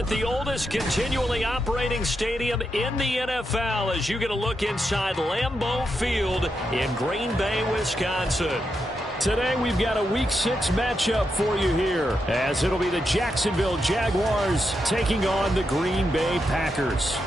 at the oldest continually operating stadium in the NFL as you get a look inside Lambeau Field in Green Bay, Wisconsin. Today we've got a Week 6 matchup for you here, as it'll be the Jacksonville Jaguars taking on the Green Bay Packers.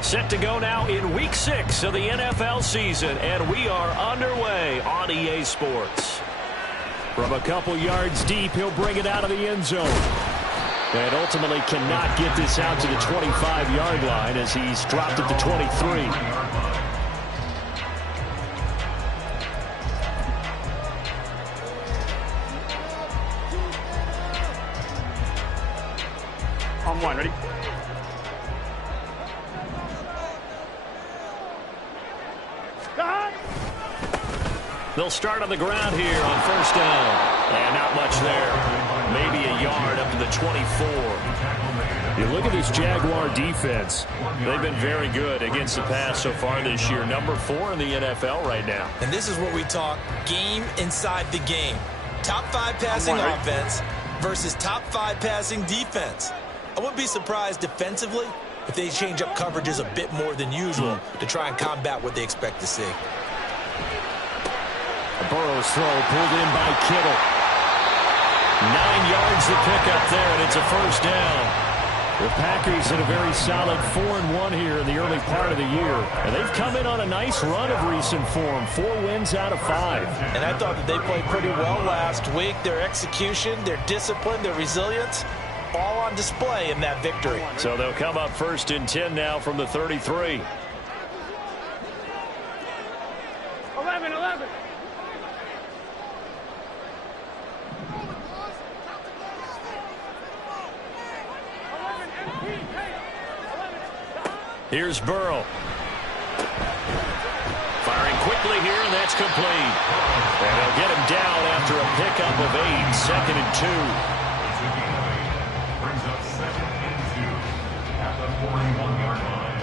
Set to go now in Week 6 of the NFL season, and we are underway on EA Sports. From a couple yards deep, he'll bring it out of the end zone. And ultimately cannot get this out to the 25-yard line as he's dropped at the 23. On one, ready? They'll start on the ground here on first down. And not much there. Maybe a yard up to the 24. You look at this Jaguar defense. They've been very good against the pass so far this year. Number 4 in the NFL right now. And this is what we talk game inside the game. Top 5 passing offense versus top 5 passing defense. I wouldn't be surprised defensively if they change up coverages a bit more than usual to try and combat what they expect to see. Burrow's throw pulled in by Kittle. 9 yards to pick up there, and it's a first down. The Packers in a very solid 4-1 here in the early part of the year. And they've come in on a nice run of recent form. 4 wins out of 5. And I thought that they played pretty well last week. Their execution, their discipline, their resilience, all on display in that victory. So they'll come up first and 10 now from the 33. 11. Here's Burrow. Firing quickly here, and that's complete. And they'll get him down after a pickup of 8. 2nd and 2. Brings up 2nd and 2 at the 41-yard line.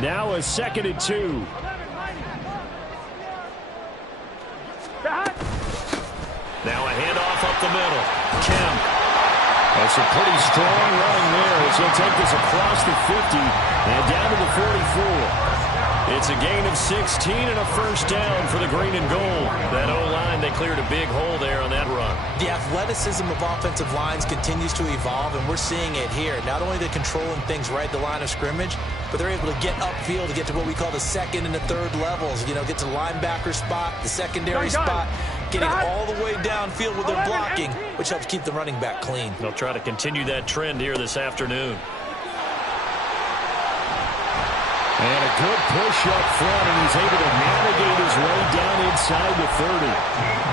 Now a 2nd and 2. Now a handoff up the middle. Kemp. That's a pretty strong running there as he'll take this across the 50 and down to the 44. It's a gain of 16 and a first down for the green and gold. That O-line, they cleared a big hole there on that run. The athleticism of offensive lines continues to evolve, and we're seeing it here. Not only are they controlling things right at the line of scrimmage, but they're able to get upfield to get to what we call the 2nd and the 3rd levels. You know, get to the linebacker spot, the secondary spot, getting all the way downfield with their blocking, which helps keep the running back clean. They'll try to continue that trend here this afternoon. And a good push up front, and he's able to navigate his way down inside the 30.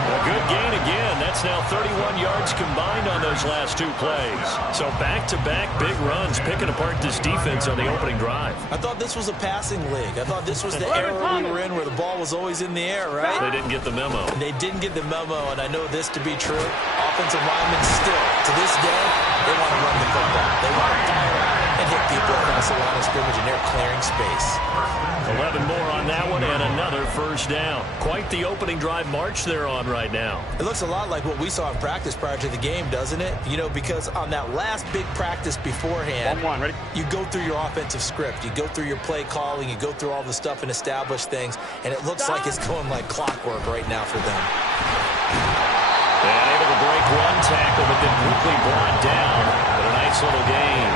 A good gain again. That's now 31 yards combined on those last 2 plays. So back-to-back big runs, picking apart this defense on the opening drive. I thought this was a passing league. I thought this was the era we were in where the ball was always in the air, right? They didn't get the memo. They didn't get the memo, and I know this to be true. Offensive linemen still, to this day, they want to run the football. They want to fire and hit people across the line of scrimmage, and they're clearing space. 11 more on that one, and another first down. Quite the opening drive march they're on right now. It looks a lot like what we saw in practice prior to the game, doesn't it? You know, because on that last big practice beforehand, ready? You go through your offensive script. You go through your play calling. You go through all the stuff and establish things, and it looks like it's going like clockwork right now for them. And able to break one tackle, but then quickly brought down. But a nice little gain.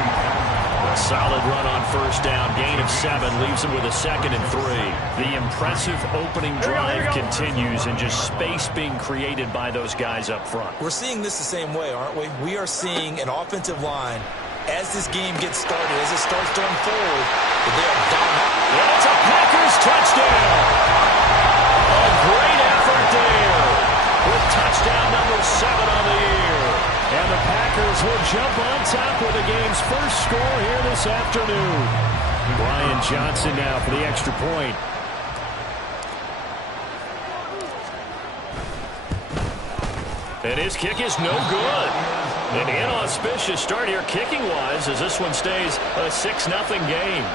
A solid run on first down. Gain of 7 leaves him with a 2nd and 3. The impressive opening drive continues, and just space being created by those guys up front. We're seeing this the same way, aren't we? We are seeing an offensive line as this game gets started, as it starts to unfold, that they are dominant. Yeah, it's a Packers touchdown. A great effort there with touchdown number 7 on the year. And the Packers will jump on top with the game's first score here this afternoon. Brian Johnson now for the extra point. And his kick is no good. An inauspicious start here kicking-wise as this one stays a 6-0 game.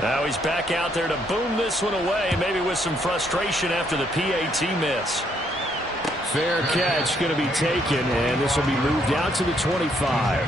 Now he's back out there to boom this one away, maybe with some frustration after the PAT miss. Fair catch going to be taken, and this will be moved out to the 25.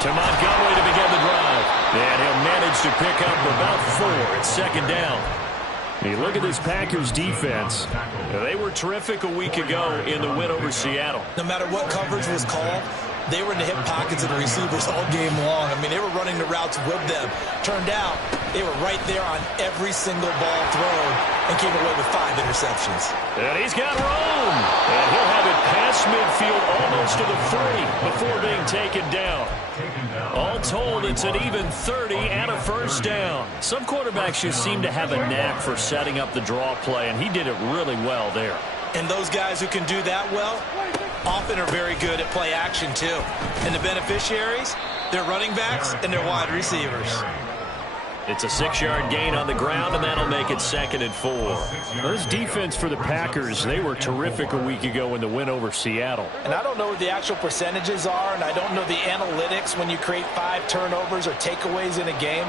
To Montgomery to begin the drive. And he'll manage to pick up about 4. It's second down. You look at this Packers defense. They were terrific a week ago in the win over Seattle. No matter what coverage was called, they were in the hip pockets of the receivers all game long. I mean, they were running the routes with them. Turned out, they were right there on every single ball thrown and came away with 5 interceptions. And he's got room. And he'll have it past midfield almost to the 3 before being taken down. All told, it's an even 30 and a first down. Some quarterbacks just seem to have a knack for setting up the draw play, and he did it really well there. And those guys who can do that well often are very good at play action too. And the beneficiaries, they're running backs and they're wide receivers. It's a 6-yard gain on the ground, and that'll make it 2nd and 4. Those defense for the Packers, they were terrific a week ago in the win over Seattle. And I don't know what the actual percentages are, and I don't know the analytics when you create 5 turnovers or takeaways in a game.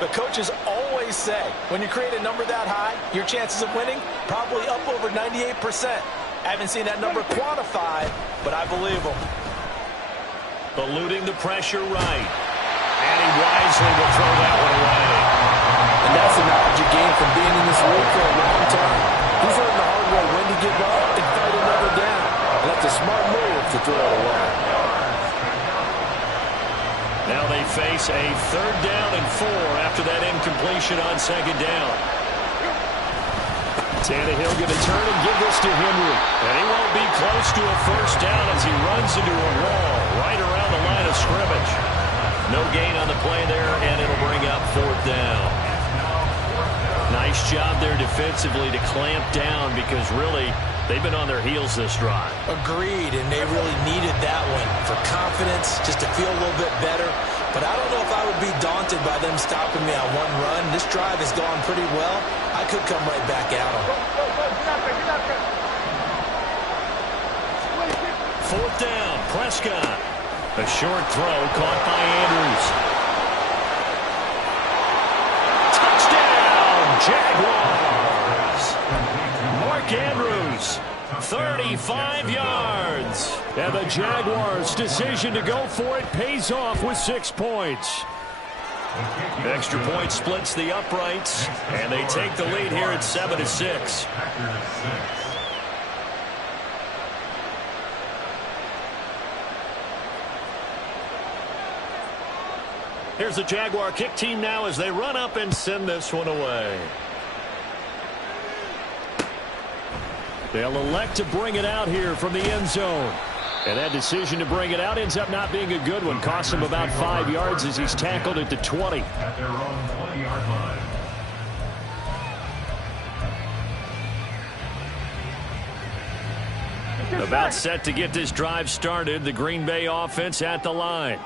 But coaches always say, when you create a number that high, your chances of winning probably up over 98%. I haven't seen that number quantified, but I believe them. Eluding the pressure right. And he wisely will throw that one away. And that's the knowledge you gain from being in this league for a long time. He's learned the hard way when to give up and fight another down. And that's a smart move to throw it away. Now they face a 3rd down and 4 after that incompletion on 2nd down. Tannehill going to turn and give this to Henry. And he won't be close to a first down as he runs into a wall right around the line of scrimmage. No gain on the play there, and it'll bring up 4th down. Nice job there defensively to clamp down because really they've been on their heels this drive. Agreed, and they really needed that one for confidence, just to feel a little bit better. But I don't know if I would be daunted by them stopping me on one run. This drive has gone pretty well. I could come right back at them. 4th down, Prescott. A short throw caught by Andrews. Touchdown, Jaguars. Mark Andrews, 35 yards. And the Jaguars' decision to go for it pays off with 6 points. Extra point splits the uprights, and they take the lead here at 7-6. Here's the Jaguar kick team now as they run up and send this one away. They'll elect to bring it out here from the end zone. And that decision to bring it out ends up not being a good one. Costs him about 5 yards as he's tackled at the 20. At their own 20-yard line. About set to get this drive started. The Green Bay offense at the line.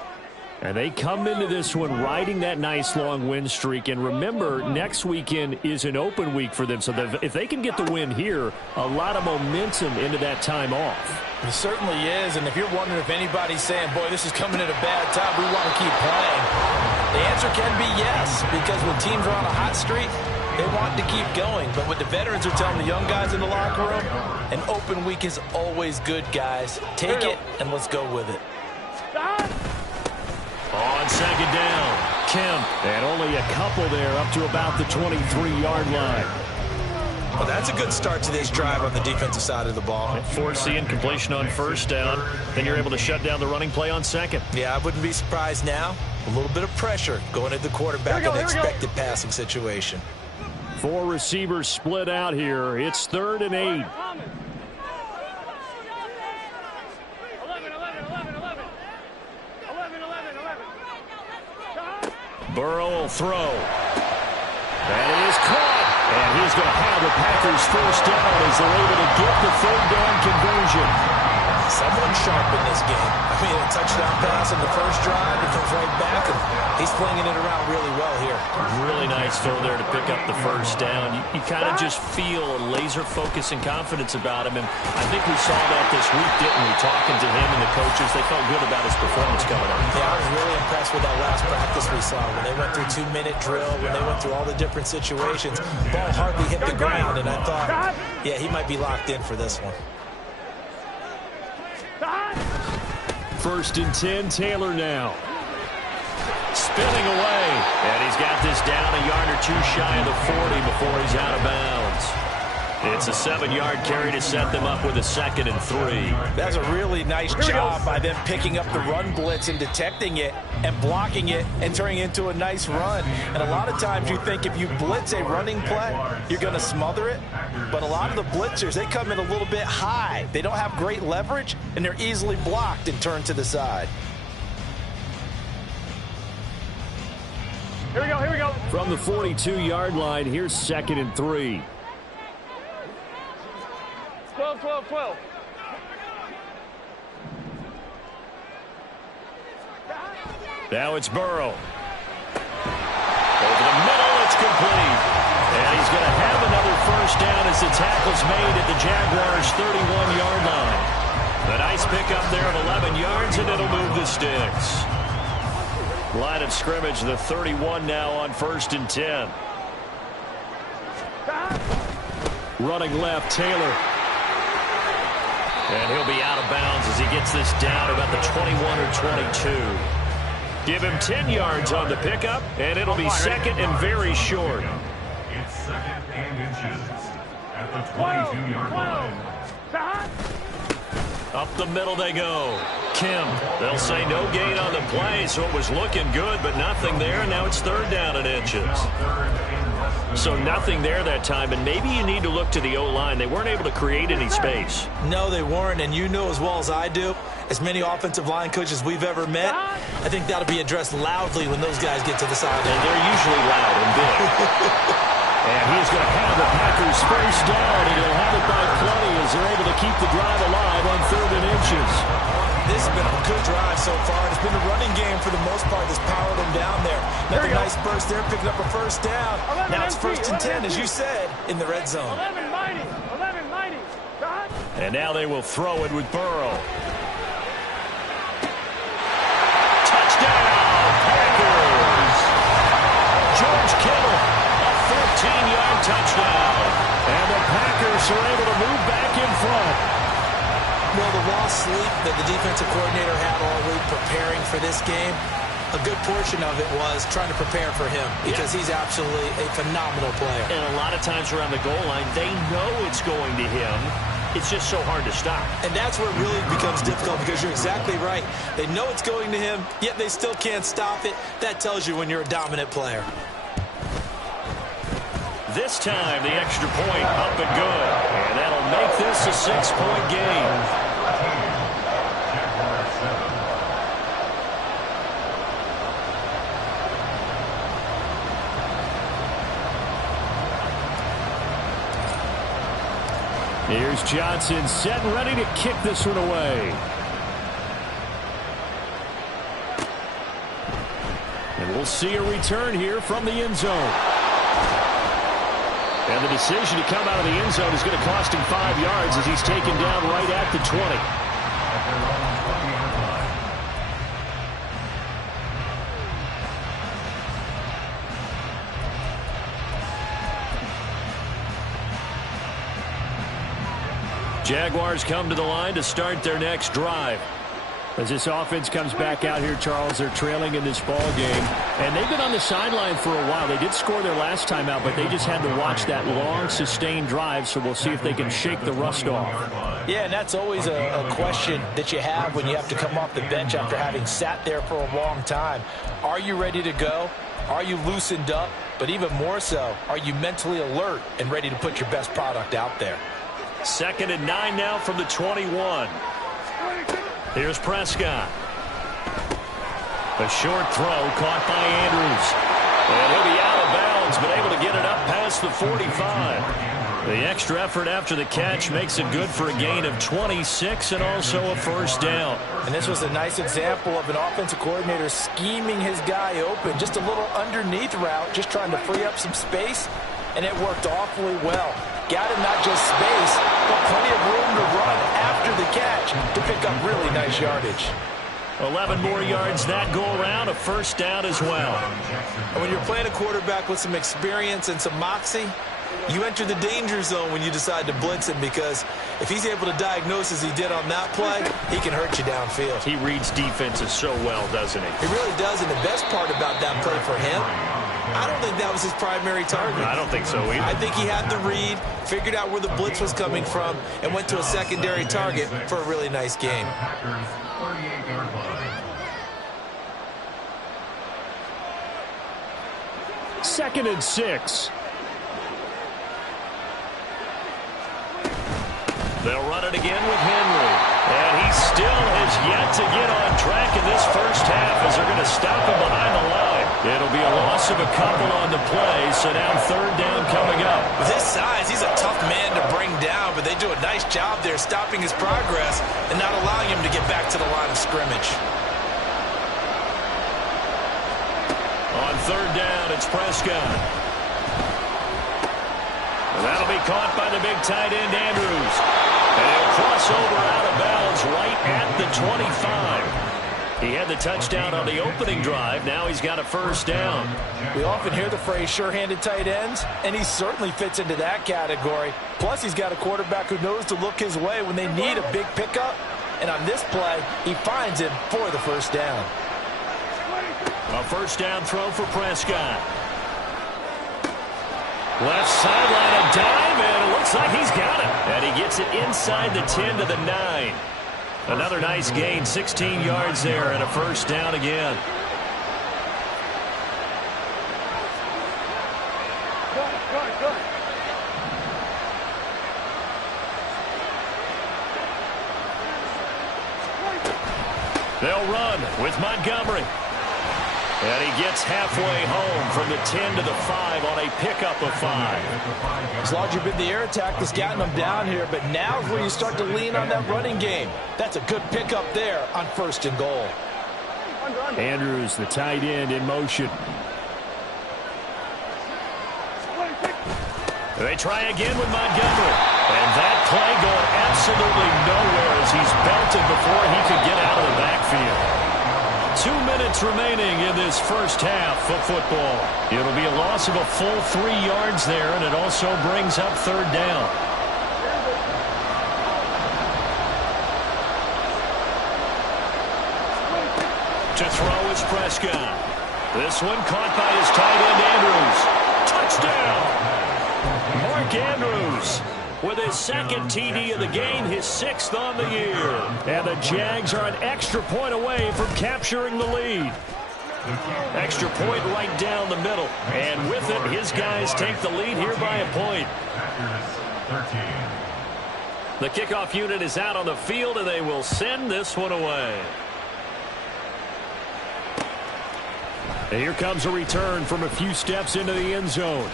And they come into this one riding that nice long win streak. And remember, next weekend is an open week for them. So if they can get the win here, a lot of momentum into that time off. It certainly is. And if you're wondering if anybody's saying, boy, this is coming at a bad time, we want to keep playing, the answer can be yes. Because when teams are on a hot streak, they want to keep going. But what the veterans are telling the young guys in the locker room, an open week is always good, guys. Take it and let's go with it. On 2nd down, Kemp. And only a couple there up to about the 23-yard line. Well, that's a good start to this drive on the defensive side of the ball. Force the incompletion on first down. Then you're able to shut down the running play on second. Yeah, I wouldn't be surprised now. A little bit of pressure going at the quarterback in an expected passing situation. 4 receivers split out here. It's 3rd and 8. Burrow will throw. That is caught. And he's going to have the Packers first down as they're able to get the 3rd down conversion. Someone sharp in this game. I mean, a touchdown pass in the first drive. He comes right back, and he's flinging it around really well here. Really nice throw there to pick up the first down. You kind of just feel a laser focus and confidence about him. And I think we saw that this week, didn't we? Talking to him and the coaches, they felt good about his performance coming up. Yeah, I was really impressed with that last practice we saw. When they went through 2-minute drill, when they went through all the different situations, ball hardly hit the ground. And I thought, yeah, he might be locked in for this one. 1st and 10, Taylor now. Spinning away. And he's got this down a yard or 2 shy of the 40 before he's out of bounds. It's a 7-yard carry to set them up with a 2nd and 3. That's a really nice job by them picking up the run blitz and detecting it and blocking it and turning it into a nice run. And a lot of times you think if you blitz a running play, you're going to smother it. But a lot of the blitzers, they come in a little bit high. They don't have great leverage, and they're easily blocked and turned to the side. Here we go. From the 42-yard line, here's 2nd and 3. 12. Now it's Burrow. Over the middle, it's complete. And he's going to have another first down as the tackle's made at the Jaguars' 31-yard line. A nice pickup there of 11 yards, and it'll move the sticks. Line of scrimmage, the 31 now on 1st and 10. Running left, Taylor. And he'll be out of bounds as he gets this down about the 21 or 22. Give him 10 yards on the pickup, and it'll be 2nd and very short. It's 2nd and inches at the 22-yard line. Up the middle they go. Kemp. They'll say no gain on the play, so it was looking good, but nothing there, and now it's 3rd down and inches. So nothing there that time, and maybe you need to look to the O-line. They weren't able to create any space. No, they weren't, and you know as well as I do, as many offensive line coaches we've ever met, I think that'll be addressed loudly when those guys get to the sideline. And they're usually loud and big. And he's going to have the Packers first down, and he'll have it by plenty as they're able to keep the drive alive on 3rd and inches. This has been a good drive so far. It's been the running game for the most part that's powered them down there. Another nice burst there, picking up a first down. Now it's 1st and 10, as you said, in the red zone. 11 mighty. And now they will throw it with Burrow. Touchdown, Packers! George Kittle, a 14-yard touchdown. And the Packers are able to move back in front. Well, the lost sleep that the defensive coordinator had all week preparing for this game, a good portion of it was trying to prepare for him because he's absolutely a phenomenal player. And a lot of times around the goal line, they know it's going to him. It's just so hard to stop. And that's where it really becomes difficult because you're exactly right. They know it's going to him, yet they still can't stop it. That tells you when you're a dominant player. This time, the extra point up and good. And that'll make this a 6-point game. Here's Johnson set and ready to kick this one away. And we'll see a return here from the end zone. And the decision to come out of the end zone is going to cost him 5 yards as he's taken down right at the 20. Jaguars come to the line to start their next drive. As this offense comes back out here, Charles, they're trailing in this ball game. And they've been on the sideline for a while. They did score their last time out, but they just had to watch that long, sustained drive. So we'll see if they can shake the rust off. Yeah, and that's always a question that you have when you have to come off the bench after having sat there for a long time. Are you ready to go? Are you loosened up? But even more so, are you mentally alert and ready to put your best product out there? 2nd and 9 now from the 21. Here's Prescott. A short throw caught by Andrews. And he'll be out of bounds, but able to get it up past the 45. The extra effort after the catch makes it good for a gain of 26 and also a first down. And this was a nice example of an offensive coordinator scheming his guy open. Just a little underneath route, just trying to free up some space, and it worked awfully well. Got him not just space, but plenty of room to run after the catch to pick up really nice yardage. 11 more yards that go around, a first down as well. And when you're playing a quarterback with some experience and some moxie, you enter the danger zone when you decide to blitz him, because if he's able to diagnose as he did on that play, he can hurt you downfield. He reads defenses so well, doesn't he? He really does, and the best part about that play for him, I don't think that was his primary target. I don't think so either. I think he had the read, figured out where the blitz was coming from, and went to a secondary target for a really nice game. Second and 6. They'll run it again with Henry. And he still has yet to get on track in this first half as they're going to stop him behind the line. It'll be a loss of a couple on the play, so now 3rd down coming up. With his size, he's a tough man to bring down, but they do a nice job there stopping his progress and not allowing him to get back to the line of scrimmage. On 3rd down, it's Prescott. And that'll be caught by the big tight end, Andrews. And he'll cross over out of bounds right at the 25. He had the touchdown on the opening drive. Now he's got a first down. We often hear the phrase sure-handed tight ends, and he certainly fits into that category. Plus, he's got a quarterback who knows to look his way when they need a big pickup. And on this play, he finds him for the first down. A first down throw for Prescott. Left sideline, a dive, and it looks like he's got it. And he gets it inside the 10 to the 9. Another nice gain, 16 yards there, and a first down again. They'll run with Montgomery. And he gets halfway home from the 10 to the 5 on a pickup of 5. As long as you've been the air attack that's gotten them down here, but now's where you start to lean on that running game. That's a good pickup there on 1st and goal. Andrews, the tight end, in motion. They try again with Montgomery. And that play going absolutely nowhere as he's belted before he could get out of the backfield. 2 minutes remaining in this first half of football. It'll be a loss of a full 3 yards there, and it also brings up 3rd down. To throw is Prescott. This one caught by his tight end, Andrews. Touchdown! Mark Andrews with his 2nd TD of the game, his 6th on the year. And the Jags are an extra point away from capturing the lead. Extra point right down the middle. And with it, his guys take the lead here by a point. The kickoff unit is out on the field, and they will send this one away. And here comes a return from a few steps into the end zone.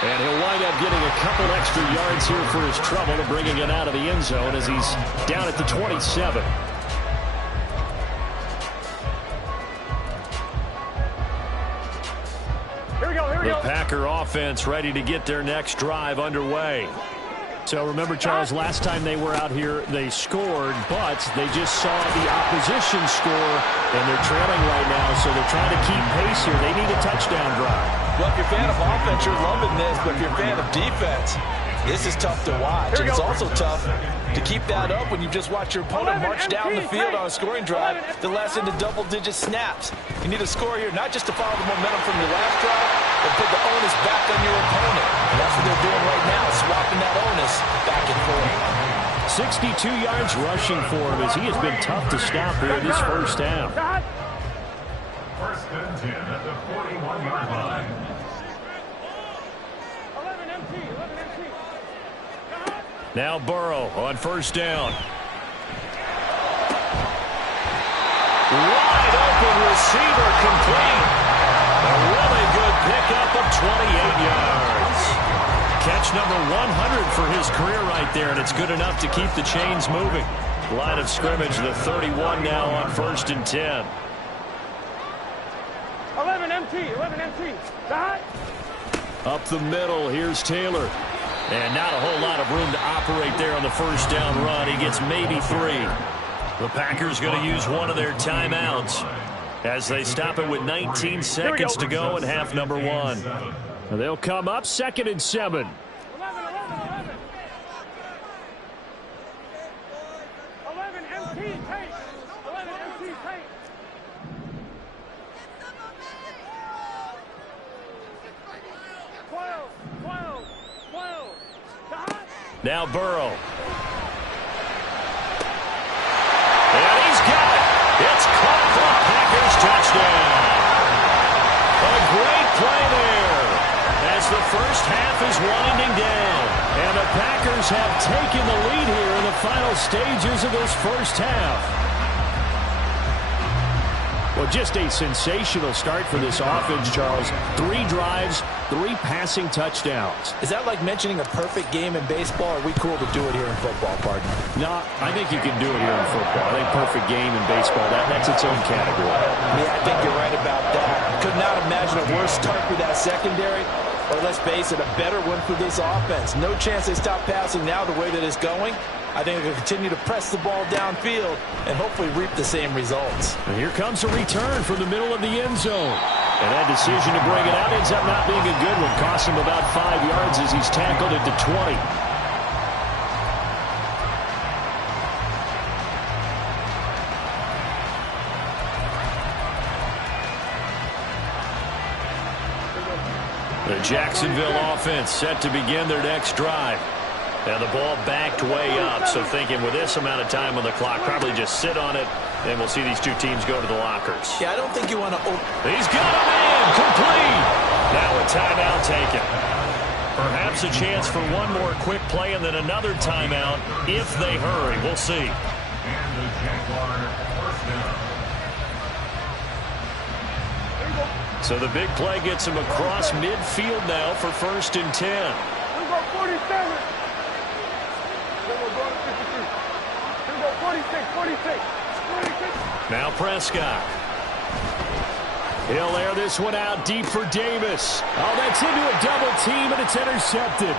And he'll wind up getting a couple extra yards here for his trouble and bringing it out of the end zone as he's down at the 27. Here we go. The Packer offense ready to get their next drive underway. So remember, Charles, last time they were out here, they scored, but they just saw the opposition score, and they're trailing right now, so they're trying to keep pace here. They need a touchdown drive. Well, if you're a fan of offense, you're loving this, but if you're a fan of defense, this is tough to watch. And it's also tough to keep that up when you've just watched your opponent march down the field on a scoring drive that lasts into double-digit snaps. You need a score here, not just to follow the momentum from your last drive, but put the onus back on your opponent. And that's what they're doing right now, swapping that onus back and forth. 62 yards rushing for him as he has been tough to stop here this first half. First and 10 at the 41-yard line. 11 MT, 11 MT. Now Burrow on first down. Wide open receiver complete. A really good pickup of 28 yards. Catch number 100 for his career right there, and it's good enough to keep the chains moving. Line of scrimmage, the 31 now on first and 10. 11 MT, 11 MT. Up the middle, here's Taylor. And not a whole lot of room to operate there on the first down run. He gets maybe 3. The Packers going to use one of their timeouts as they stop it with 19 seconds to go in half number 1. They'll come up 2nd and 7. 11, 11, 11. 11 MT tape. 11 MT tape. Now Burrow. And he's got it. It's caught for a Packers touchdown. A great play there as the first half is winding down. And the Packers have taken the lead here in the final stages of this first half. Well, just a sensational start for this offense, Charles. 3 drives, 3 passing touchdowns. Is that like mentioning a perfect game in baseball, or are we cool to do it here in football, partner? No, I think you can do it here in football. I think perfect game in baseball, that's its own category. Yeah, I think you're right about that. Could not imagine a worse start for that secondary, or let's face it, a better one for this offense. No chance they stop passing now the way that it's going. I think they'll continue to press the ball downfield and hopefully reap the same results. And here comes a return from the middle of the end zone. And that decision to bring it out ends up not being a good one. Cost him about 5 yards as he's tackled at the 20. The Jacksonville offense set to begin their next drive. And the ball backed way up, so thinking with this amount of time on the clock, probably just sit on it, and we'll see these two teams go to the lockers. Yeah, I don't think you want to... He's got a man, complete! Now a timeout taken. Perhaps a chance for one more quick play and then another timeout if they hurry. We'll see. And the Jaguar first down. So the big play gets him across midfield now for first and 10. We go 47. We're going 53. We go 46. Now Prescott. He'll air this one out deep for Davis. Oh, that's into a double team, and it's intercepted.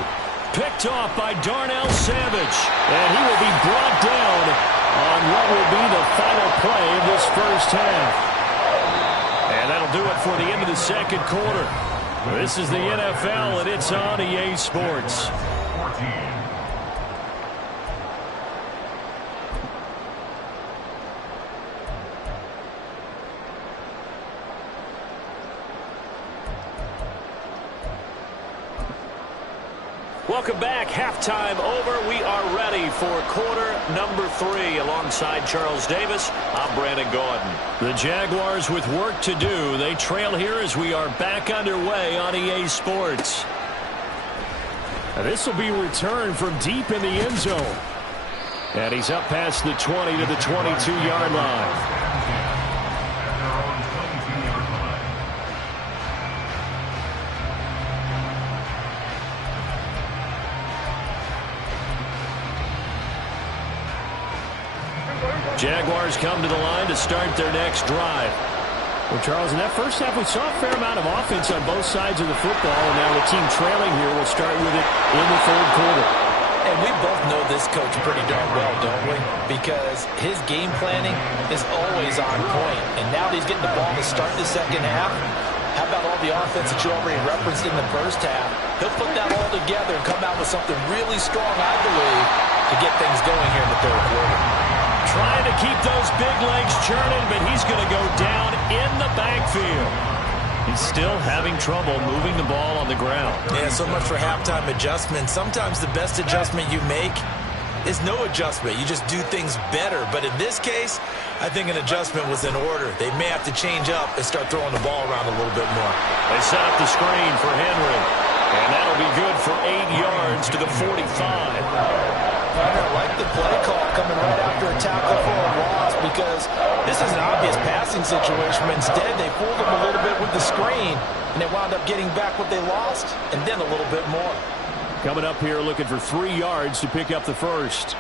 Picked off by Darnell Savage. And he will be brought down on what will be the final play of this first half. And that'll do it for the end of the second quarter. This is the NFL, and it's on EA Sports. 14. Welcome back. Halftime over. We are ready for quarter number 3. Alongside Charles Davis, I'm Brandon Gordon. The Jaguars with work to do. They trail here as we are back underway on EA Sports. Now this will be returned from deep in the end zone. And he's up past the 20 to the 22-yard line. Jaguars come to the line to start their next drive. Well, Charles, in that first half, we saw a fair amount of offense on both sides of the football, and now the team trailing here will start with it in the third quarter. And we both know this coach pretty darn well, don't we? Because his game planning is always on point. And now that he's getting the ball to start the second half, how about all the offense that you already referenced in the first half? He'll put that all together and come out with something really strong, I believe, to get things going here in the third quarter. Trying to keep those big legs churning, but he's going to go down in the backfield. He's still having trouble moving the ball on the ground. Yeah, so much for halftime adjustment. Sometimes the best adjustment you make is no adjustment. You just do things better. But in this case, I think an adjustment was in order. They may have to change up and start throwing the ball around a little bit more. They set up the screen for Henry. And that'll be good for 8 yards to the 45. I like the play call coming right after a tackle for a loss because this is an obvious passing situation. But instead, they fooled them a little bit with the screen, and they wound up getting back what they lost and then a little bit more. Coming up here looking for 3 yards to pick up the first.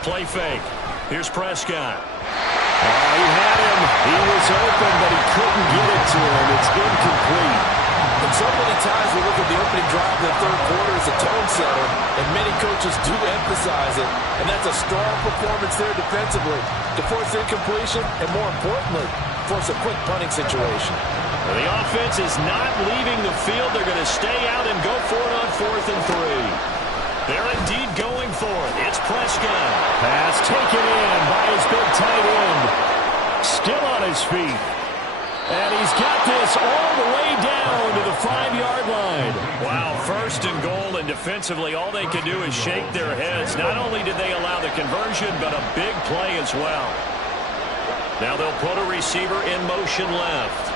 Play fake. Here's Prescott. He had him. He was open, but he couldn't get it to him. It's incomplete. And so many times we look at the opening drive in the third quarter as a tone setter, and many coaches do emphasize it. And that's a strong performance there defensively to force incompletion and, more importantly, force a quick punting situation. Well, the offense is not leaving the field. They're going to stay out and go for it on 4th and 3. They're indeed going for it. It's Prescott. Pass taken in by his big tight end. Still on his feet. And he's got this all the way down to the 5-yard line. Wow, 1st and goal, and defensively all they can do is shake their heads. Not only did they allow the conversion, but a big play as well. Now they'll put a receiver in motion left.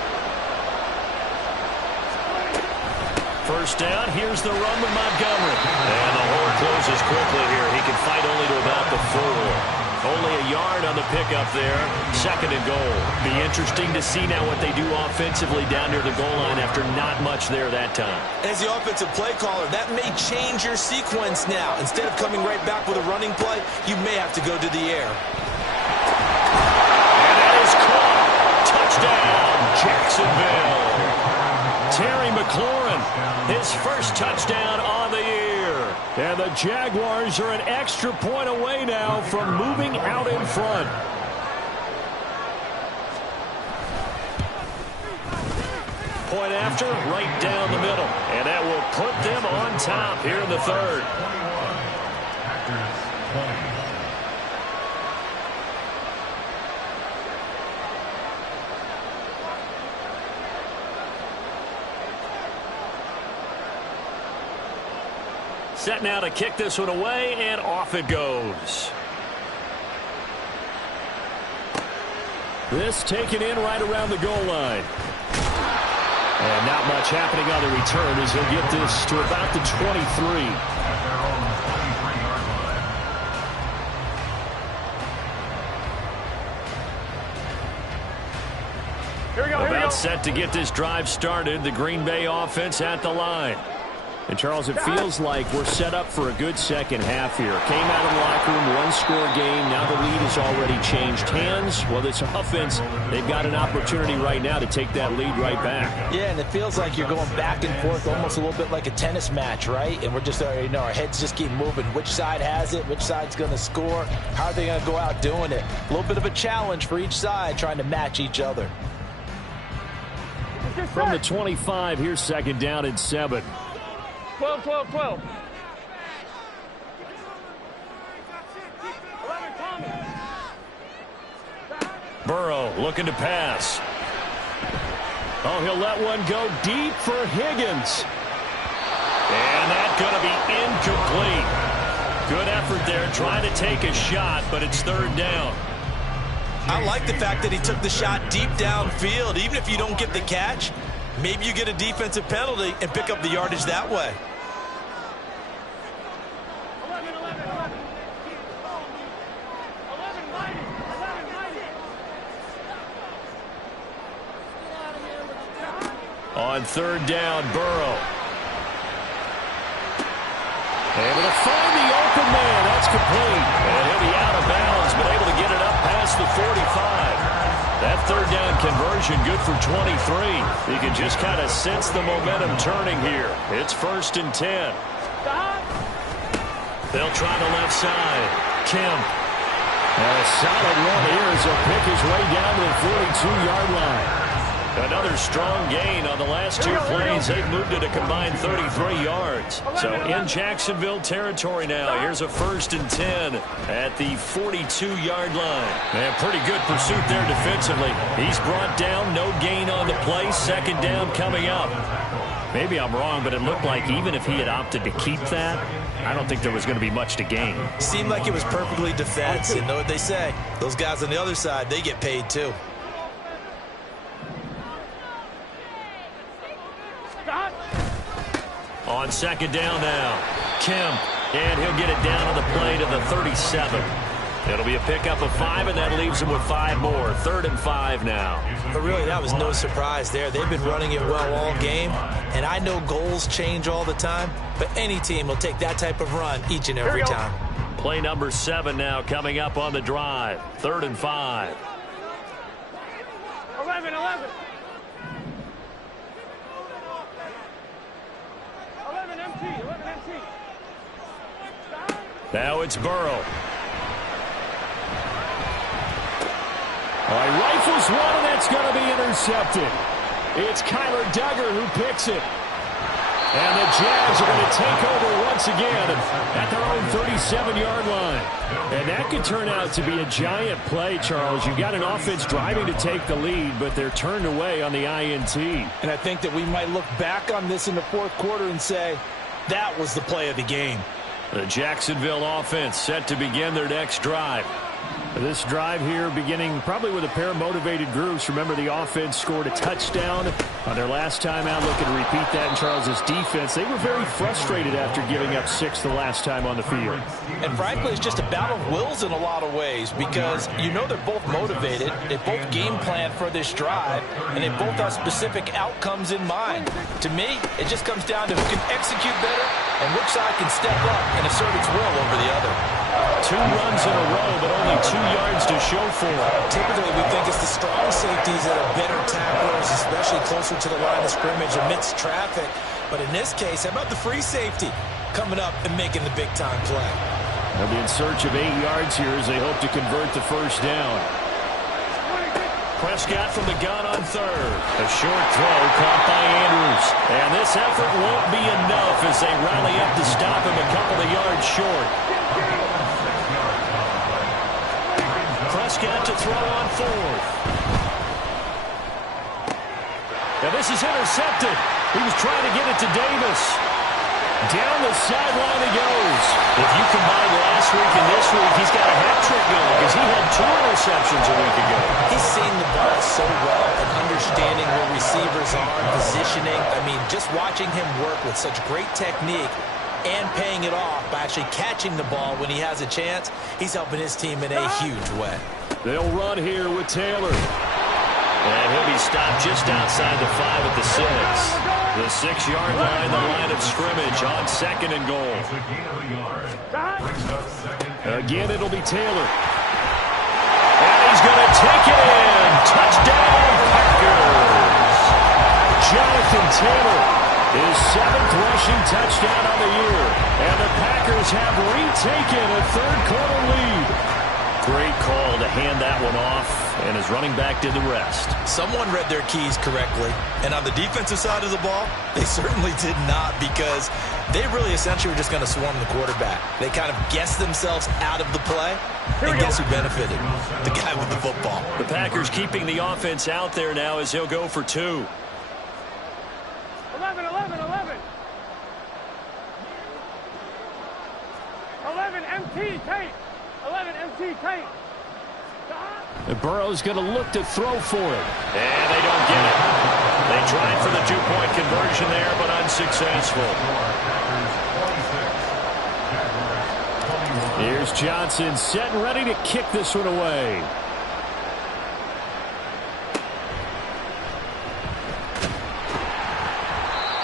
First down, here's the run with Montgomery. And the hole closes quickly here. He can fight only to about the 4. Only a yard on the pickup there. 2nd and goal. Be interesting to see now what they do offensively down near the goal line after not much there that time. As the offensive play caller, that may change your sequence now. Instead of coming right back with a running play, you may have to go to the air. And that is caught. Touchdown, Jacksonville. Terry McLaurin, his first touchdown on the year. And the Jaguars are an extra point away now from moving out in front. Point after, right down the middle. And that will put them on top here in the third. Set now to kick this one away, and off it goes. This taken in right around the goal line. And not much happening on the return as he'll get this to about the 23. Here we go. About set to get this drive started. The Green Bay offense at the line. And, Charles, it feels like we're set up for a good second half here. Came out of the locker room, one-score game. Now the lead has already changed hands. Well, this offense, they've got an opportunity right now to take that lead right back. Yeah, and it feels like you're going back and forth almost a little bit like a tennis match, right? And we're just, you know, our heads just keep moving. Which side has it? Which side's going to score? How are they going to go out doing it? A little bit of a challenge for each side trying to match each other. From the 25, here's 2nd down and 7. 12, 12, 12. 11, Burrow looking to pass. Oh, he'll let one go deep for Higgins. And that's going to be incomplete. Good effort there trying to take a shot, but it's 3rd down. I like the fact that he took the shot deep downfield. Even if you don't get the catch, maybe you get a defensive penalty and pick up the yardage that way. 11, 11, 11. 11, 90, 11, 90. On 3rd down, Burrow. Able to find the open man. That's complete. And he'll be out of bounds, but able to get it up past the 45. That 3rd down conversion good for 23. You can just kind of sense the momentum turning here. It's 1st and 10. They'll try the left side. Kemp. And a solid run here as he'll pick his way down to the 42-yard line. Another strong gain on the last two plays. They've moved it a combined 33 yards. So in Jacksonville territory now. Here's a 1st and 10 at the 42-yard line. And pretty good pursuit there defensively. He's brought down, no gain on the play. 2nd down coming up. Maybe I'm wrong, but it looked like even if he had opted to keep that, I don't think there was going to be much to gain. Seemed like it was perfectly defense. You know what they say. Those guys on the other side, they get paid too. On 2nd down now, Kemp, and he'll get it down on the play to the 37. It'll be a pickup of 5, and that leaves him with 5 more. 3rd and 5 now. But really, that was no surprise there. They've been running it well all game, and I know goals change all the time, but any team will take that type of run each and every time. Play number 7 now coming up on the drive. 3rd and 5. 11. 11 MT. Now it's Burrow. All right, rifles one, and that's going to be intercepted. It's Kyler Duggar who picks it. And the Jags are going to take over once again at their own 37-yard line. And that could turn out to be a giant play, Charles. You've got an offense driving to take the lead, but they're turned away on the INT. And I think that we might look back on this in the 4th quarter and say, that was the play of the game. The Jacksonville offense set to begin their next drive. This drive here beginning probably with a pair of motivated groups. Remember, the offense scored a touchdown on their last time out. Looking to repeat that in Charles's defense. They were very frustrated after giving up 6 the last time on the field. And frankly, it's just a battle of wills in a lot of ways because you know they're both motivated. They both game plan for this drive, and they both have specific outcomes in mind. To me, it just comes down to who can execute better and which side can step up and assert its will over the other. 2 runs in a row, but only 2 yards to show for it. Typically, we think it's the strong safeties that are better tacklers, especially closer to the line of scrimmage amidst traffic. But in this case, how about the free safety coming up and making the big-time play? They'll be in search of 8 yards here as they hope to convert the 1st down. Prescott from the gun on 3rd. A short throw caught by Andrews. And this effort won't be enough as they rally up to stop him a couple of yards short. Prescott to throw on 4th. Now this is intercepted. He was trying to get it to Davis. Down the sideline he goes. If you combine last week and this week, he's got a hat trick going because he had 2 interceptions a week ago. He's seen the ball so well and understanding where receivers are, positioning. I mean, just watching him work with such great technique and paying it off by actually catching the ball when he has a chance, he's helping his team in a huge way. They'll run here with Taylor. And he'll be stopped just outside the 5 at the 6. The 6-yard line, the line of scrimmage on 2nd and goal. Again, it'll be Taylor. And he's going to take it in. Touchdown, Packers. Jonathan Taylor, his 7th rushing touchdown on the year. And the Packers have retaken a 3rd-quarter lead. Great call to hand that one off, and his running back did the rest. Someone read their keys correctly, and on the defensive side of the ball, they certainly did not because they really essentially were just going to swarm the quarterback. They kind of guessed themselves out of the play, and guess who benefited? The guy with the football. The Packers keeping the offense out there now as he'll go for 2. 11. 11 MT tape. 11 MT tape. And Burrow's going to look to throw for it. And they don't get it. They tried for the 2-point conversion there, but unsuccessful. Here's Johnson set and ready to kick this one away.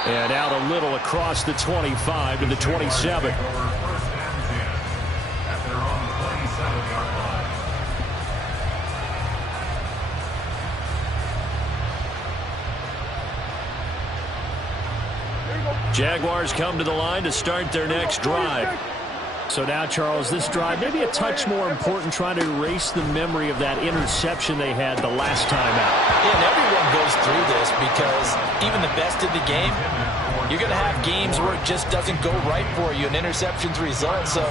And out a little across the 25 to the 27. There you go. Jaguars come to the line to start their next drive. So now, Charles, this drive maybe a touch more important, trying to erase the memory of that interception they had the last time out. Yeah, and everyone goes through this because even the best in the game, you're going to have games where it just doesn't go right for you and interceptions result. So,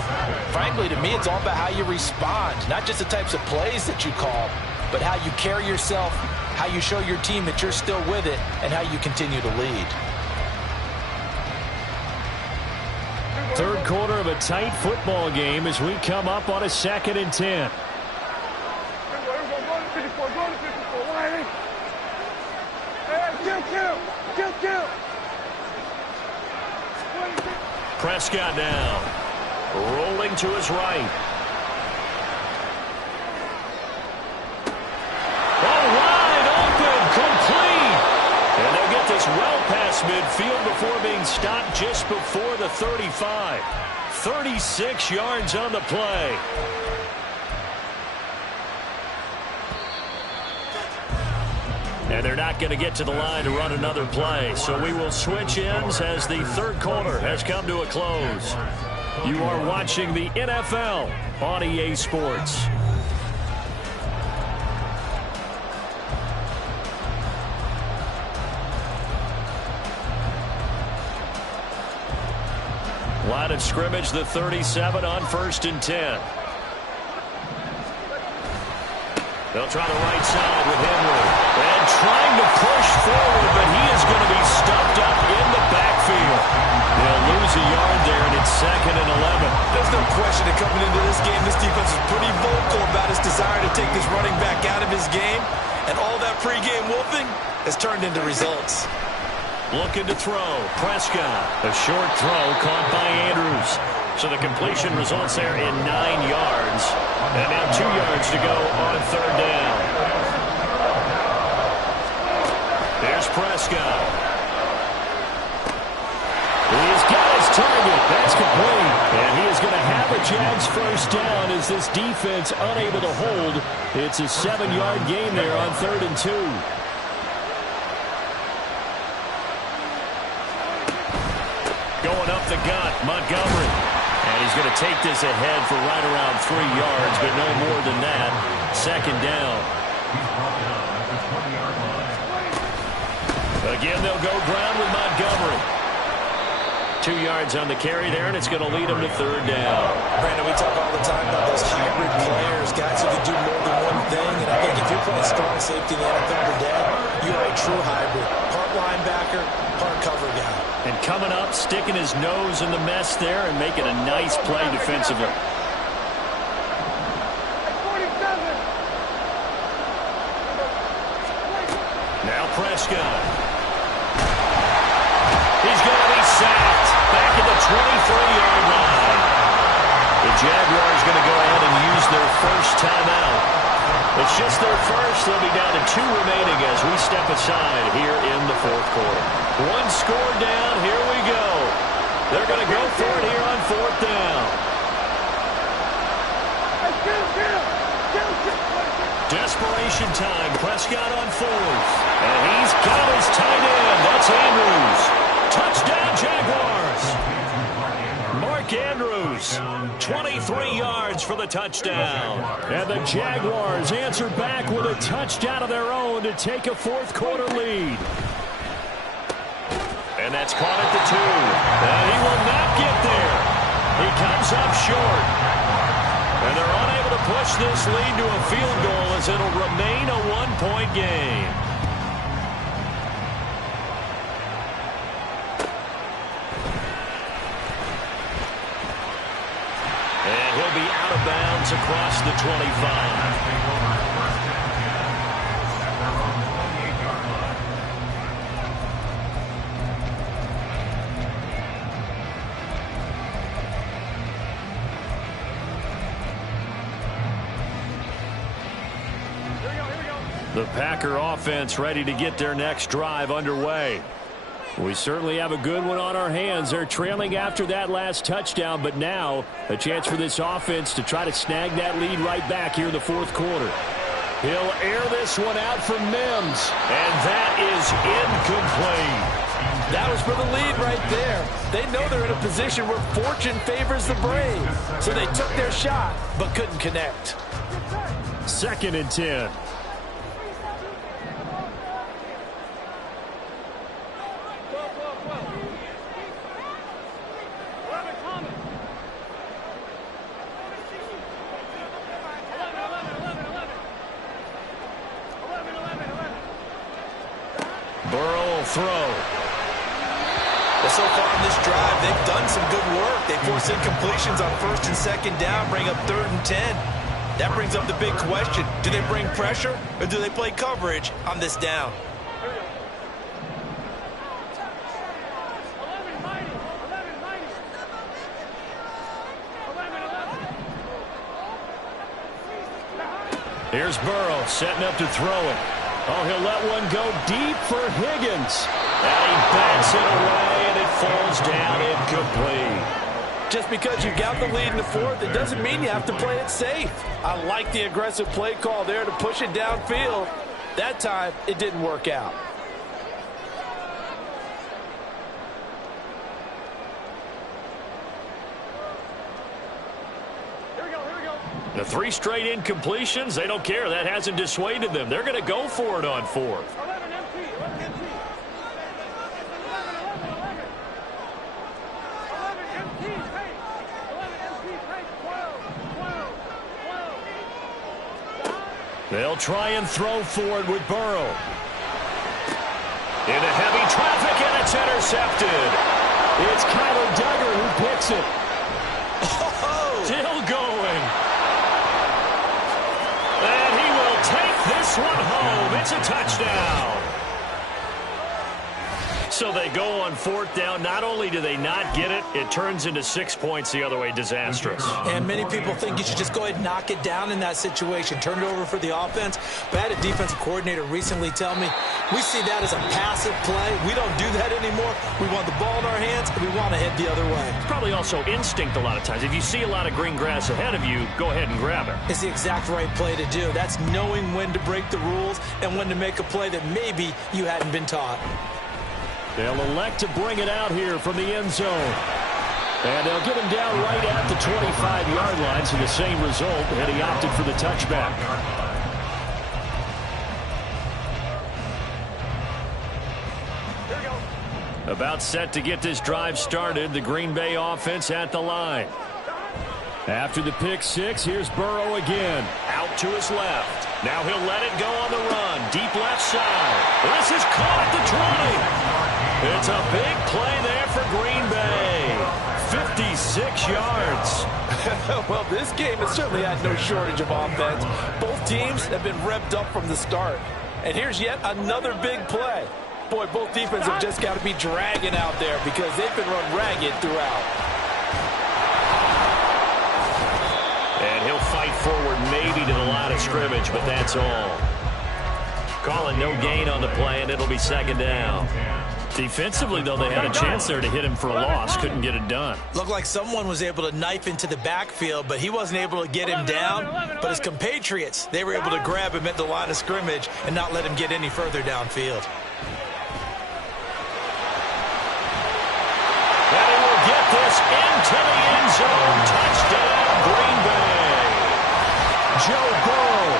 frankly, to me, it's all about how you respond, not just the types of plays that you call, but how you carry yourself, how you show your team that you're still with it, and how you continue to lead. Third quarter of a tight football game as we come up on a 2nd and 10. Prescott now, rolling to his right. Oh, wide open, complete. And they'll get this well past midfield before being stopped just before the 35. 36 yards on the play. And they're not going to get to the line to run another play. So we will switch ends as the third quarter has come to a close. You are watching the NFL on EA Sports. Line of scrimmage, the 37 on 1st and 10. They'll try the right side with Henry. And trying to push forward, but he is going to be stuffed up in the backfield. They'll lose a yard there, and it's 2nd and 11. There's no question that coming into this game, this defense is pretty vocal about its desire to take this running back out of his game. And all that pregame wolfing has turned into results. Looking to throw. Prescott. A short throw caught by Andrews. So the completion results there in 9 yards. And now 2 yards to go on 3rd down. There's Prescott. He's got his target. That's complete. And he is going to have a Jags first down as this defense unable to hold. It's a 7-yard gain there on 3rd and 2. Going up the gut, Montgomery. And he's going to take this ahead for right around 3 yards, but no more than that. 2nd down. Again, they'll go ground with Montgomery. 2 yards on the carry there, and it's going to lead him to 3rd down. Brandon, we talk all the time about those hybrid players, guys who can do more than one thing. And I think if you're playing strong safety in the NFL today, you are a true hybrid. Part linebacker, part cover guy. And coming up, sticking his nose in the mess there and making a nice play defensively. Now Prescott. He's going to be sacked back at the 23-yard line. The Jaguars going to go ahead and use their first timeout. It's just their first. They'll be down to 2 remaining as we step aside here in the 4th quarter. 1 score down. Here we go. They're going to go for it here on 4th down. Desperation time. Prescott on 4th. And he's got his tight end. That's Andrews. Touchdown, Jaguars. Mark Andrews, 23 yards for the touchdown. And the Jaguars answer back with a touchdown of their own to take a 4th quarter lead. And that's caught at the 2. And he will not get there. He comes up short. And they're unable to push this lead to a field goal as it'll remain a 1-point game. And he'll be out of bounds across the 25. The Packer offense ready to get their next drive underway. We certainly have a good one on our hands. They're trailing after that last touchdown, but now a chance for this offense to try to snag that lead right back here in the 4th quarter. He'll air this one out for Mims, and that is incomplete. That was for the lead right there. They know they're in a position where fortune favors the brave. So they took their shot, but couldn't connect. 2nd and 10. Burrow will throw. So far in this drive, they've done some good work. They force incompletions on 1st and 2nd down, bring up 3rd and 10. That brings up the big question. Do they bring pressure or do they play coverage on this down? Here's Burrow setting up to throw it. Oh, he'll let one go deep for Higgins. And he backs it away, and it falls down incomplete. Just because you got the lead in the 4th, it doesn't mean you have to play it safe. I like the aggressive play call there to push it downfield. That time, it didn't work out. The 3 straight incompletions, they don't care. That hasn't dissuaded them. They're going to go for it on 4th. 11 empty. 11 empty. 11 empty. 11 empty. 12. They'll try and throw for it with Burrow. Into heavy traffic, and it's intercepted. It's Kyler Duggar who picks it. Still going. And he will take this one home. It's a touchdown. So they go on 4th down. Not only do they not get it, it turns into 6 points the other way. Disastrous. And many people think you should just go ahead and knock it down in that situation. Turn it over for the offense. But I had a defensive coordinator recently tell me, we see that as a passive play. We don't do that anymore. We want the ball in our hands, and we want to head the other way. It's probably also instinct a lot of times. If you see a lot of green grass ahead of you, go ahead and grab it. It's the exact right play to do. That's knowing when to break the rules and when to make a play that maybe you hadn't been taught. They'll elect to bring it out here from the end zone. And they'll get him down right at the 25-yard line, so the same result, and he opted for the touchback. About set to get this drive started, the Green Bay offense at the line. After the pick six, here's Burrow again. Out to his left. Now he'll let it go on the run. Deep left side. This is caught at the 20. It's a big play there for Green Bay. 56 yards. Well, this game has certainly had no shortage of offense. Both teams have been revved up from the start. And here's yet another big play. Boy, both defenses have just got to be dragging out there because they've been run ragged throughout. And he'll fight forward maybe to the line of scrimmage, but that's all. Calling no gain on the play, and it'll be 2nd down. Defensively, though, they had a chance there to hit him for a loss. Couldn't get it done. Looked like someone was able to knife into the backfield, but he wasn't able to get him down. But his compatriots, they were able to grab him at the line of scrimmage and not let him get any further downfield. And he will get this into the end zone. Touchdown, Green Bay. Joe Burrow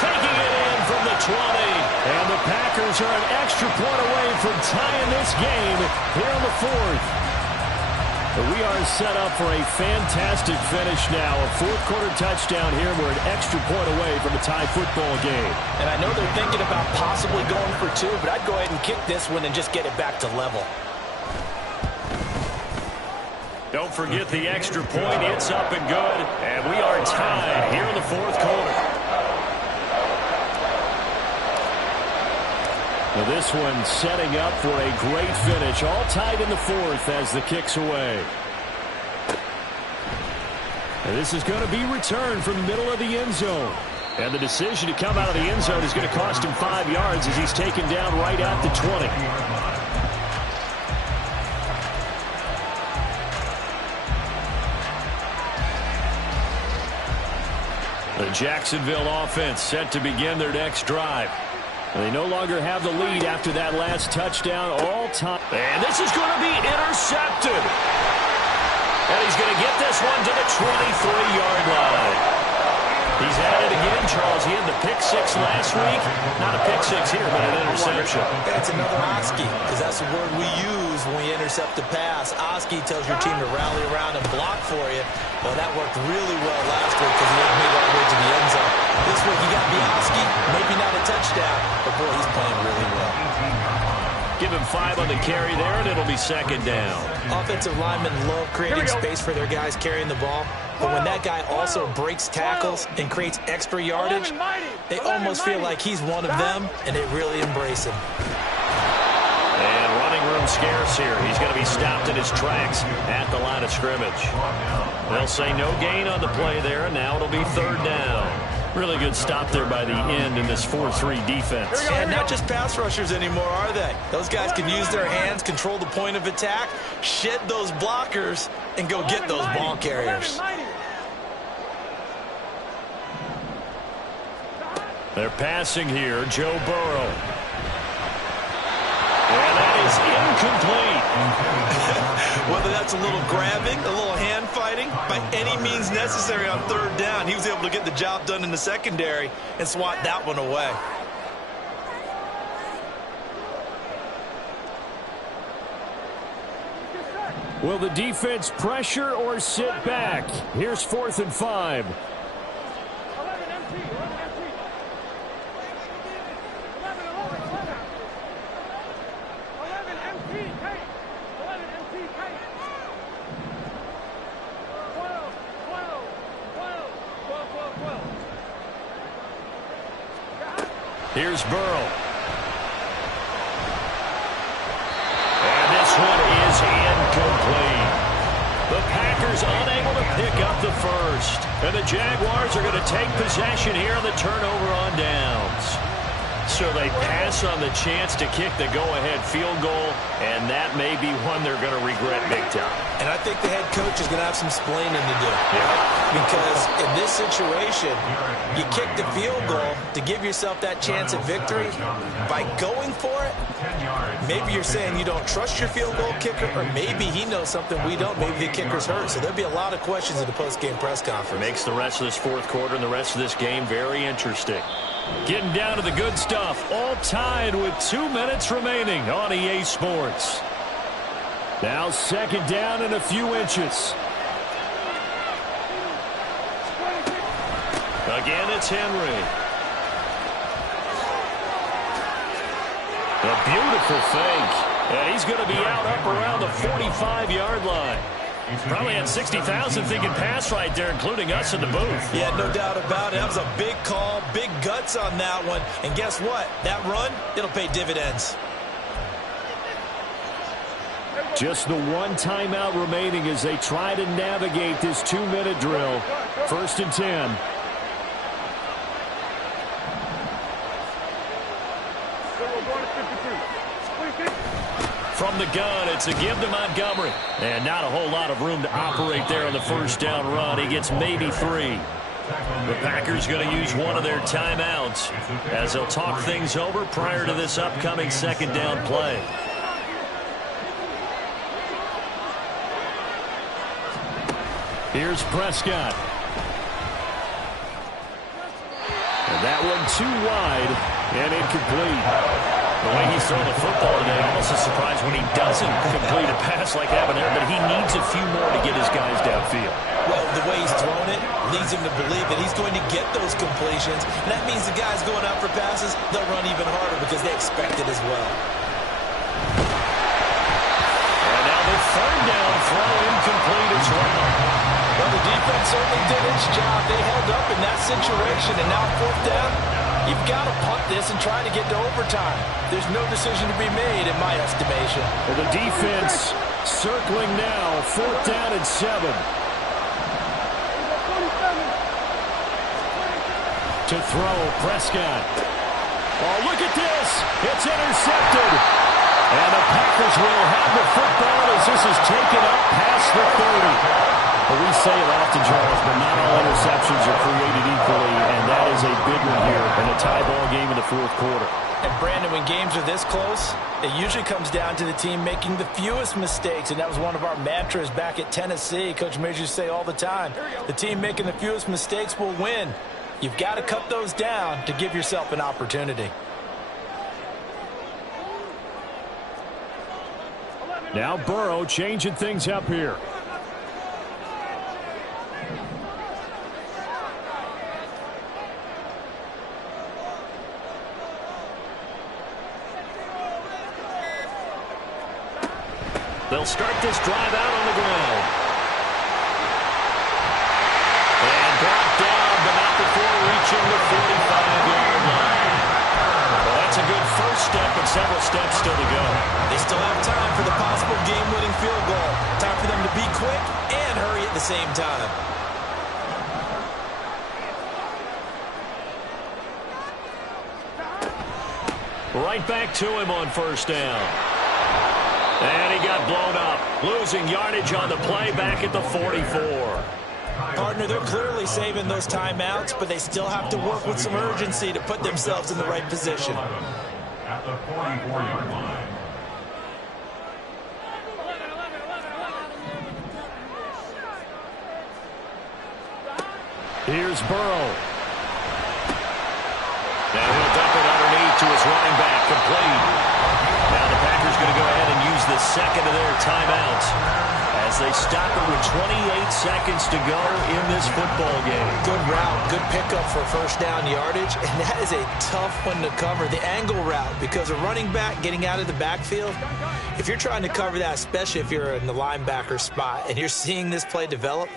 taking it in from the 20. And the Packers are an extra point away from tying this game here in the 4th. But we are set up for a fantastic finish now. A 4th-quarter touchdown here. We're an extra point away from a tie football game. And I know they're thinking about possibly going for 2, but I'd go ahead and kick this one and just get it back to level. Don't forget the extra point. It's up and good. And we are tied here in the 4th quarter. Now this one setting up for a great finish. All tied in the 4th as the kick's away. And this is going to be returned from the middle of the end zone. And the decision to come out of the end zone is going to cost him 5 yards as he's taken down right at the 20. The Jacksonville offense set to begin their next drive. They no longer have the lead after that last touchdown all time. And this is going to be intercepted. And he's going to get this one to the 23-yard line. He's at it again, Charles. He had the pick six last week. Not a pick six here, but an interception. That's another Oski, because that's the word we use when we intercept the pass. Oski tells your team to rally around and block for you. Well, that worked really well last week because he didn't make all the way to the end zone. This week, you got Oski, maybe not a touchdown, but boy, he's playing really well. Give him 5 on the carry there, and it'll be second down. Offensive linemen love creating space for their guys carrying the ball. But when that guy also breaks tackles and creates extra yardage, they almost feel like he's one of them, and they really embrace him. And running room scarce here. He's going to be stopped in his tracks at the line of scrimmage. They'll say no gain on the play there, and now it'll be third down. Really good stop there by the end in this 4-3 defense. And not just pass rushers anymore, are they? Those guys can use their hands, control the point of attack, shed those blockers, and go get those ball carriers. They're passing here, Joe Burrow. And that is incomplete. Whether that's a little grabbing, a little hand fighting, by any means necessary on third down, he was able to get the job done in the secondary and swat that one away. Will the defense pressure or sit back? Here's 4th and 5. 11 empty, 11 empty. 11 empty, Kate. 11 empty, Kate. 12, 12, 12, 12, 12, 12. Here's Burrow. And this one is incomplete. The Packers unable to pick up the first. And the Jaguars are going to take possession here on the turnover on downs. So they pass on the chance to kick the go-ahead field goal, and that may be one they're going to regret big time. And I think the head coach is going to have some explaining to do. Yeah. Because in this situation, you kick the field goal to give yourself that chance at victory. By going for it, maybe you're saying you don't trust your field goal kicker, or maybe he knows something we don't. Maybe the kicker's hurt. So there'll be a lot of questions in the post-game press conference. Makes the rest of this fourth quarter and the rest of this game very interesting. Getting down to the good stuff. All tied with 2 minutes remaining on EA Sports. Now second down and a few inches. Again, it's Henry. A beautiful fake. And he's going to be out up around the 45-yard line. Probably had 60,000 thinking pass right there, including us in the booth. Yeah, no doubt about it. That was a big call, big guts on that one. And guess what? That run, it'll pay dividends. Just the one timeout remaining as they try to navigate this 2-minute drill. 1st and 10. From the gun, it's a give to Montgomery. And not a whole lot of room to operate there on the first down run. He gets maybe 3. The Packers going to use one of their timeouts as they'll talk things over prior to this upcoming second down play. Here's Prescott. And that one too wide and incomplete. The way he's throwing the football today, almost a surprise when he doesn't complete a pass like that one there, but he needs a few more to get his guys downfield. Well, the way he's throwing it leads him to believe that he's going to get those completions. And that means the guys going out for passes, they'll run even harder because they expect it as well. And now the third down throw incomplete as well. Well, the defense certainly did its job. They held up in that situation, and now 4th down, you've got to punt this and try to get to overtime. There's no decision to be made in my estimation. Well, the defense circling now, 4th down and 7. To throw, Prescott. Oh, look at this. It's intercepted. And the Packers will have the football as this is taken up past the 30. Well, we say it often, Charles, but not all interceptions are created equally, and that is a big one here in a tie ball game in the fourth quarter. And Brandon, when games are this close, it usually comes down to the team making the fewest mistakes, and that was one of our mantras back at Tennessee. Coach Majors say all the time, the team making the fewest mistakes will win. You've got to cut those down to give yourself an opportunity. Now Burrow changing things up here. They'll start this drive out on the ground. And brought down, but not before reaching the 45-yard line. Well, that's a good first step, but several steps still to go. They still have time for the possible game-winning field goal. Time for them to be quick and hurry at the same time. Right back to him on first down. And he got blown up, losing yardage on the play back at the 44. Partner, they're clearly saving those timeouts, but they still have to work with some urgency to put themselves in the right position. At the 44-yard line. Here's Burrow. Now he'll dump it underneath to his running back, complete. Now the Packers going to go ahead and use the second of their timeouts as they stop it with 28 seconds to go in this football game. Good route, good pickup for first down yardage, and that is a tough one to cover, the angle route, because a running back getting out of the backfield, if you're trying to cover that, especially if you're in the linebacker spot and you're seeing this play develop,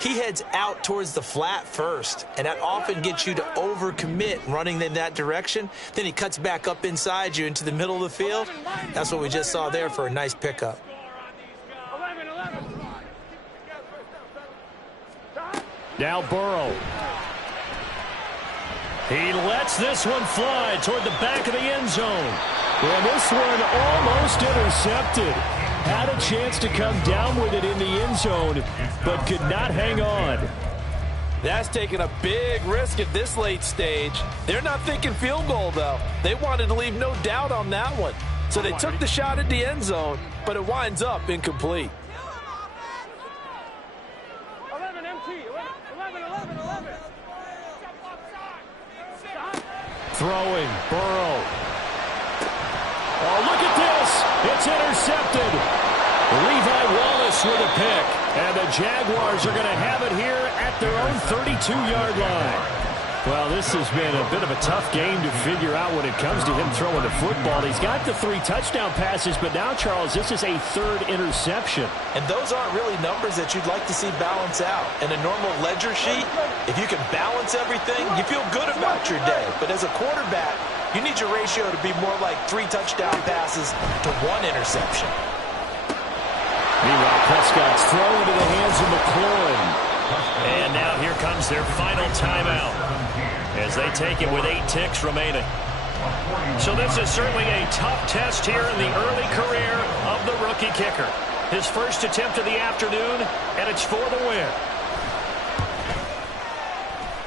he heads out towards the flat first, and that often gets you to overcommit running in that direction. Then he cuts back up inside you into the middle of the field. That's what we just saw there for a nice pickup. Now Burrow. He lets this one fly toward the back of the end zone. And this one almost intercepted. Had a chance to come down with it in the end zone, but could not hang on. That's taking a big risk at this late stage. They're not thinking field goal, though. They wanted to leave no doubt on that one. So they took the shot at the end zone, but it winds up incomplete. 11 MT, 11. Throwing, Burrow. Oh, look at this. It's intercepted. Levi Wallace with a pick. And the Jaguars are going to have it here at their own 32-yard line. Well, this has been a bit of a tough game to figure out when it comes to him throwing the football. He's got the 3 touchdown passes, but now, Charles, this is a 3rd interception. And those aren't really numbers that you'd like to see balance out. In a normal ledger sheet, if you can balance everything, you feel good about your day. But as a quarterback, you need your ratio to be more like 3 touchdown passes to 1 interception. Meanwhile, Prescott's thrown into the hands of McLaurin. And now here comes their final timeout as they take it with 8 ticks remaining. So this is certainly a tough test here in the early career of the rookie kicker. His first attempt of the afternoon, and it's for the win.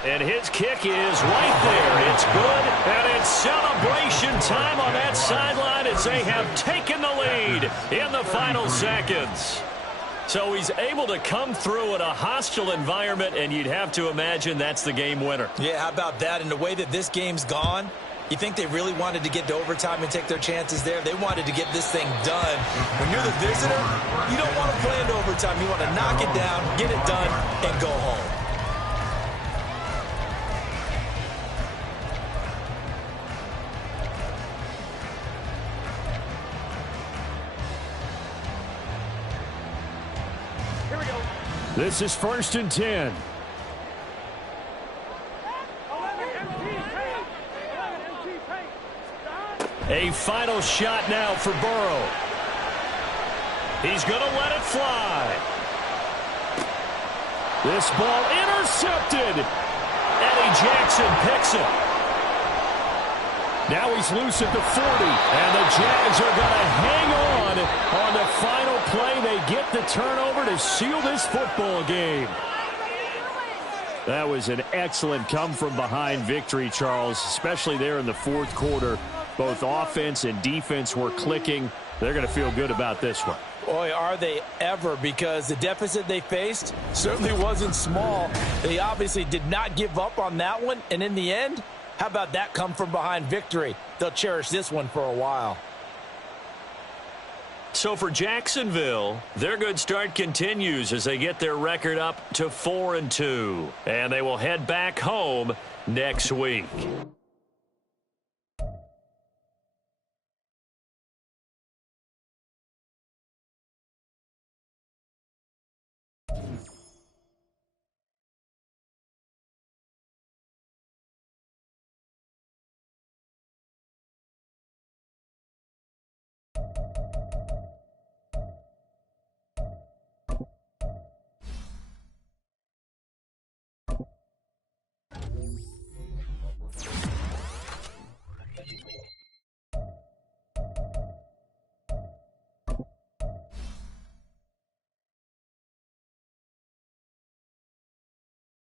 And his kick is right there. It's good, and it's celebration time on that sideline as they have taken the lead in the final seconds. So he's able to come through in a hostile environment, and you'd have to imagine that's the game winner. Yeah, how about that? And the way that this game's gone, you think they really wanted to get to overtime and take their chances there? They wanted to get this thing done. When you're the visitor, you don't want to play into overtime. You want to knock it down, get it done, and go home. This is 1st and 10. 11 MT paint. A final shot now for Burrow. He's going to let it fly. This ball intercepted. Eddie Jackson picks it. Now he's loose at the 40, and the Jags are going to hang on the final play. They get the turnover to seal this football game. That was an excellent come-from-behind victory, Charles, especially there in the 4th quarter. Both offense and defense were clicking. They're going to feel good about this one. Boy, are they ever, because the deficit they faced certainly wasn't small. They obviously did not give up on that one, and in the end, how about that come from behind victory? They'll cherish this one for a while. So for Jacksonville, their good start continues as they get their record up to 4-2. And they will head back home next week.